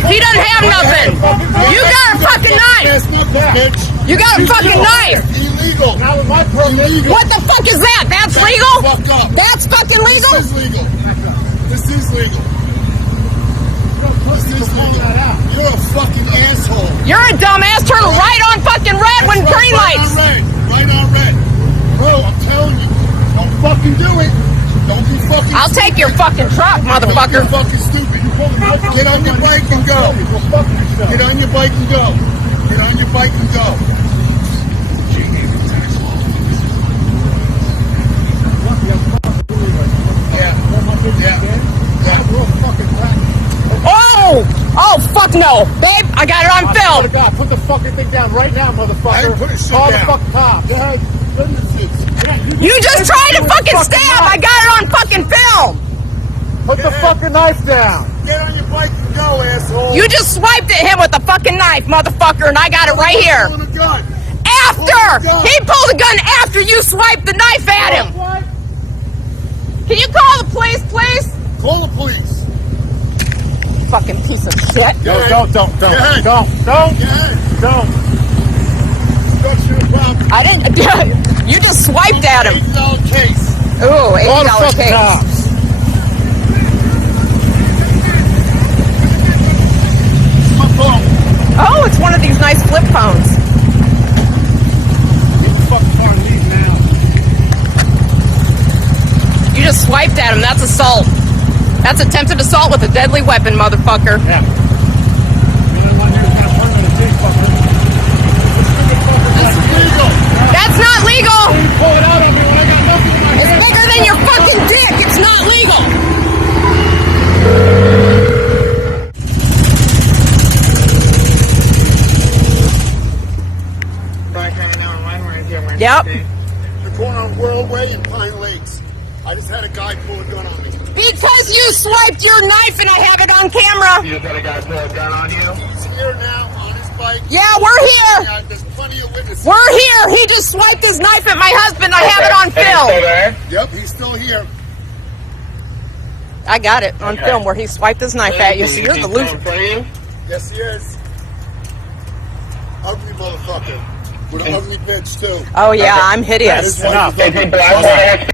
knife. He doesn't have nothing. You got a fucking knife. You got a fucking knife. Illegal. Illegal. What the fuck is that? That's legal? That's fucking legal? This is legal. This is legal. This is legal. You're a fucking asshole. You're a dumbass. Turn right on fucking red when green lights. Right on red. Bro, I'm telling you. Don't fucking do it. Don't be fucking I'll take your fucking truck, motherfucker. You're fucking stupid. Get on your bike and go. Get on your bike and go. Get on your bike and go. Oh, fuck no. Babe, I got it on film. Put the fucking thing down right now, motherfucker. Put it Call the down. fucking cops. You just tried to fucking stab. I got it on fucking film. Put the fucking knife down. Get on your bike and go, asshole. You just swiped at him with a fucking knife, motherfucker, and I got it right here. Pulling a gun. After! He pulled a gun after you swiped the knife at him. What? Can you call the police, please? Call the police. Fucking piece of shit. Don't. Go ahead. Don't. I didn't. You just swiped at him. $8 case. Ooh, Call the $8 fucking case. cops. My phone. Oh, it's one of these nice flip phones. Get the fucking car and leave now. You just swiped at him. That's assault. That's attempted assault with a deadly weapon, motherfucker. Yeah. That's not legal. Pull it out on me when I got nothing in my It's hand. bigger than your fucking dick. It's not legal. Yep. The corner on World Way and Pine Lakes. I just had a guy pull a gun on me. Because you swiped your knife and I have it on camera. You had a guy pull a gun on you? He's here now on his bike. Yeah, we're here. Yeah, there's plenty of witnesses. We're here. He just swiped his knife at my husband. I have it on film. Yep, he's still here. I got it on film where he swiped his knife at you. So you're the loser. Yes, he is. Ugly motherfucker. With an ugly bitch, too. Oh, yeah, I'm hideous. His wife is ugly.